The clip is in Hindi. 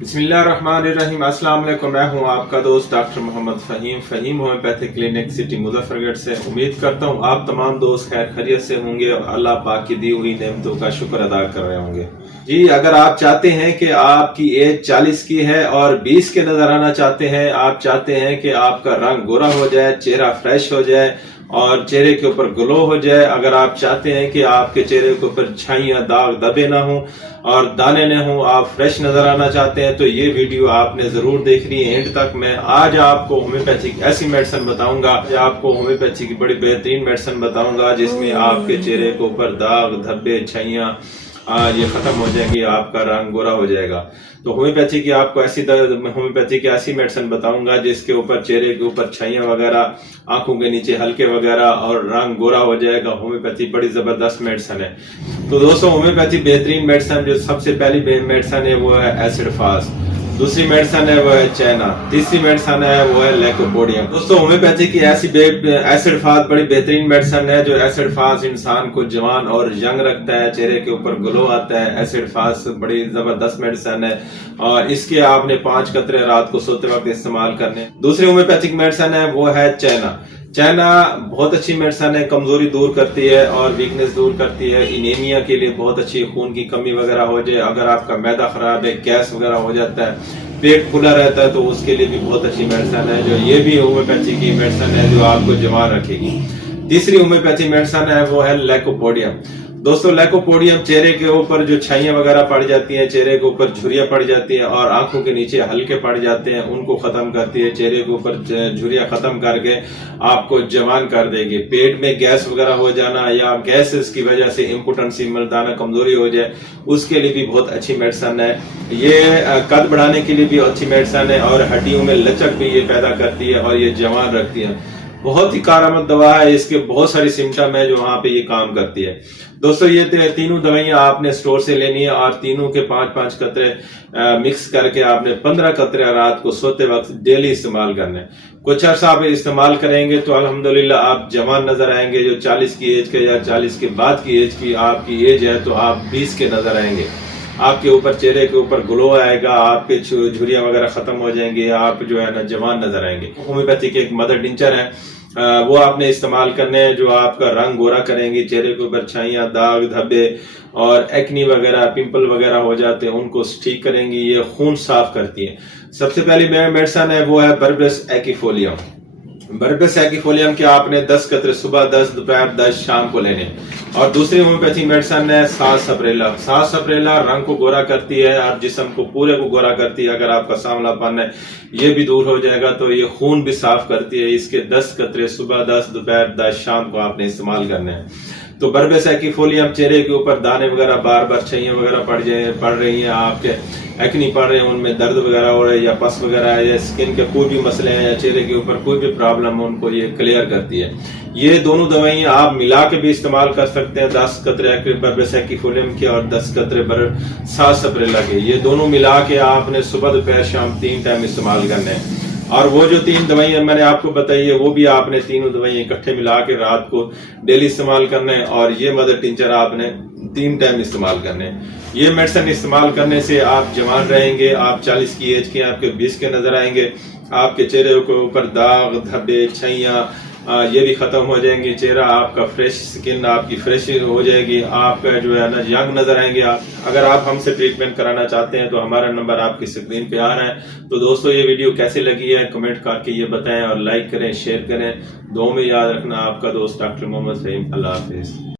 बिस्मिल्लाहिर्रहमानिर्रहीम। अस्सलाम वालेकुम। मैं हूं आपका दोस्त doctor Mohammad Faheem homoeopathic clinic city Muzaffargarh से। उम्मीद करता हूं आप तमाम दोस्त खैर खैरियत से होंगे और अल्लाह पाक की दी हुई नेमतों का शुक्र अदा कर रहे होंगे। जी, अगर आप चाहते हैं कि आपकी एज 40 की है और 20 के नजर आना चाहते हैं, आप चाहते हैं कि आपका रंग गोरा हो जाए, चेहरा फ्रेश हो जाए और चेहरे के ऊपर ग्लो हो जाए, अगर आप चाहते हैं कि आपके चेहरे के ऊपर छाइयां दाग धब्बे ना हो और दाने न हो, आप फ्रेश नजर आना चाहते हैं, तो ये वीडियो आपने जरूर देखनी है एंड तक। मैं आज आपको होम्योपैथिक ऐसी मेडिसिन बताऊंगा, आपको होम्योपैथी की बड़ी बेहतरीन मेडिसिन बताऊंगा जिसमें आपके चेहरे के ऊपर दाग धब्बे छाइयां ये खत्म हो जाएंगी, आपका रंग गोरा हो जाएगा। तो होम्योपैथी की आपको होम्योपैथी की ऐसी मेडिसिन बताऊंगा जिसके ऊपर चेहरे के ऊपर छाइयां वगैरह, आंखों के नीचे हल्के वगैरह और रंग गोरा हो जाएगा। होम्योपैथी बड़ी जबरदस्त मेडिसिन है। तो दोस्तों, होम्योपैथी बेहतरीन मेडिसिन जो सबसे पहली मेडिसिन है वो है एसिड फास्ट, दूसरी मेडिसिन है वो है चैना, तीसरी मेडिसिन है वो है लाइकोपोडियम। दोस्तों, होम्योपैथी की ऐसी एसिड फास्ट बड़ी बेहतरीन मेडिसिन है। जो एसिड फास्ट इंसान को जवान और यंग रखता है, चेहरे के ऊपर ग्लो आता है। एसिड फास्ट बड़ी जबरदस्त मेडिसिन है और इसके आपने 5 कतरे रात को सोते वक्त इस्तेमाल करने। दूसरी होम्योपैथिक मेडिसिन है वो है चैना। चैना बहुत अच्छी मेडिसिन है, कमजोरी दूर करती है और वीकनेस दूर करती है। इनेमिया के लिए बहुत अच्छी, खून की कमी वगैरह हो जाए, अगर आपका मैदा खराब है, गैस वगैरह हो जाता है, पेट खुला रहता है, तो उसके लिए भी बहुत अच्छी मेडिसिन है। जो ये भी होम्योपैथी की मेडिसिन है जो आपको जवान रखेगी। तीसरी होम्योपैथी मेडिसिन है वो है लाइकोपोडियम। दोस्तों, लाइकोपोडियम चेहरे के ऊपर जो छाइयां वगैरह पड़ जाती हैं, चेहरे के ऊपर झुर्रियां पड़ जाती हैं और आंखों के नीचे हल्के पड़ जाते हैं, उनको खत्म करती है। चेहरे के ऊपर झुर्रियां खत्म करके आपको जवान कर देगी। पेट में गैस वगैरह हो जाना या गैसेस की वजह से इम्पोर्टेंसी, मर्दाना कमजोरी हो जाए, उसके लिए भी बहुत अच्छी मेडिसिन है। ये कद बढ़ाने के लिए भी अच्छी मेडिसिन है और हड्डियों में लचक भी ये पैदा करती है और ये जवान रखती है। बहुत ही कारामद दवा है, इसके बहुत सारी सिम्टम है जो वहां पे ये काम करती है। दोस्तों, ये तीनों दवाइयां आपने स्टोर से लेनी है और तीनों के 5-5 कतरे मिक्स करके आपने 15 कतरे रात को सोते वक्त डेली इस्तेमाल करने। कुछ अर्सा आप इस्तेमाल करेंगे तो अल्हम्दुलिल्लाह आप जवान नजर आएंगे। जो 40 की एज के या 40 के बाद की एज की आपकी एज है तो आप 20 के नजर आएंगे। आपके ऊपर चेहरे के ऊपर ग्लो आएगा, आपके झुर्रियां वगैरह खत्म हो जाएंगे, आप जो है ना जवान नजर आएंगे। होम्योपैथी के एक मदर टिंचर है, वो आपने इस्तेमाल करने हैं जो आपका रंग गोरा करेंगे, चेहरे के ऊपर छाइयां दाग धब्बे और एक्नी वगैरह पिंपल वगैरह हो जाते हैं उनको ठीक करेंगी। ये खून साफ करती है। सबसे पहली मेडिसिन है वो है बर्बेस एक्फोलियम। बर्बेस एक्फोलियम के आपने 10 कतरे सुबह 10, दोपहर 10, शाम को लेने। और दूसरी होम्योपैथी मेडिसिन है सास सप्रेला। सास सप्रेला रंग को गोरा करती है और जिस्म को पूरे को गोरा करती है। अगर आपका सांवलापन है ये भी दूर हो जाएगा, तो ये खून भी साफ करती है। इसके 10 कतरे सुबह 10, दोपहर 10, शाम को आपने इस्तेमाल करने हैं। तो बर्बेस एक्फोलियम चेहरे के ऊपर दाने वगैरह बार बार छाइयां वगैरह पड़ रही हैं, आपके एक्नी पड़ रहे हैं, उनमें दर्द वगैरह हो रहा है या पस वगैरह है या स्किन के कोई भी मसले हैं या चेहरे के ऊपर कोई भी प्रॉब्लम है, उनको ये क्लियर करती है। ये दोनों दवाइयां आप मिला के भी इस्तेमाल कर सकते हैं। 10 कतरे बर्बेस एक्फोलियम के और 10 कतरे सास सप्रेला के, ये दोनों मिला के आपने सुबह दोपहर शाम 3 टाइम इस्तेमाल करने हैं। और वो जो 3 दवाइयां मैंने आपको बताई है वो भी आपने तीनों दवाइयां इकट्ठे मिला के रात को डेली इस्तेमाल करना है और ये मदर टिंचर आपने 3 टाइम इस्तेमाल करने हैं। ये मेडिसिन इस्तेमाल करने से आप जवान रहेंगे, आप 40 की एज के आपके 20 के नजर आएंगे। आपके चेहरे के ऊपर दाग धब्बे छाइयां ये भी खत्म हो जाएंगे। चेहरा आपका फ्रेश, स्किन आपकी फ्रेश हो जाएगी, आपका जो है ना यंग नजर आएंगे आप। अगर आप हमसे ट्रीटमेंट कराना चाहते हैं तो हमारा नंबर आपकी स्क्रीन पे आ रहा है। तो दोस्तों, ये वीडियो कैसी लगी है कमेंट करके ये बताएं और लाइक करें, शेयर करें। दुआ में याद रखना। आपका दोस्त डॉक्टर मोहम्मद फ़हीम। अल्लाह हाफिज।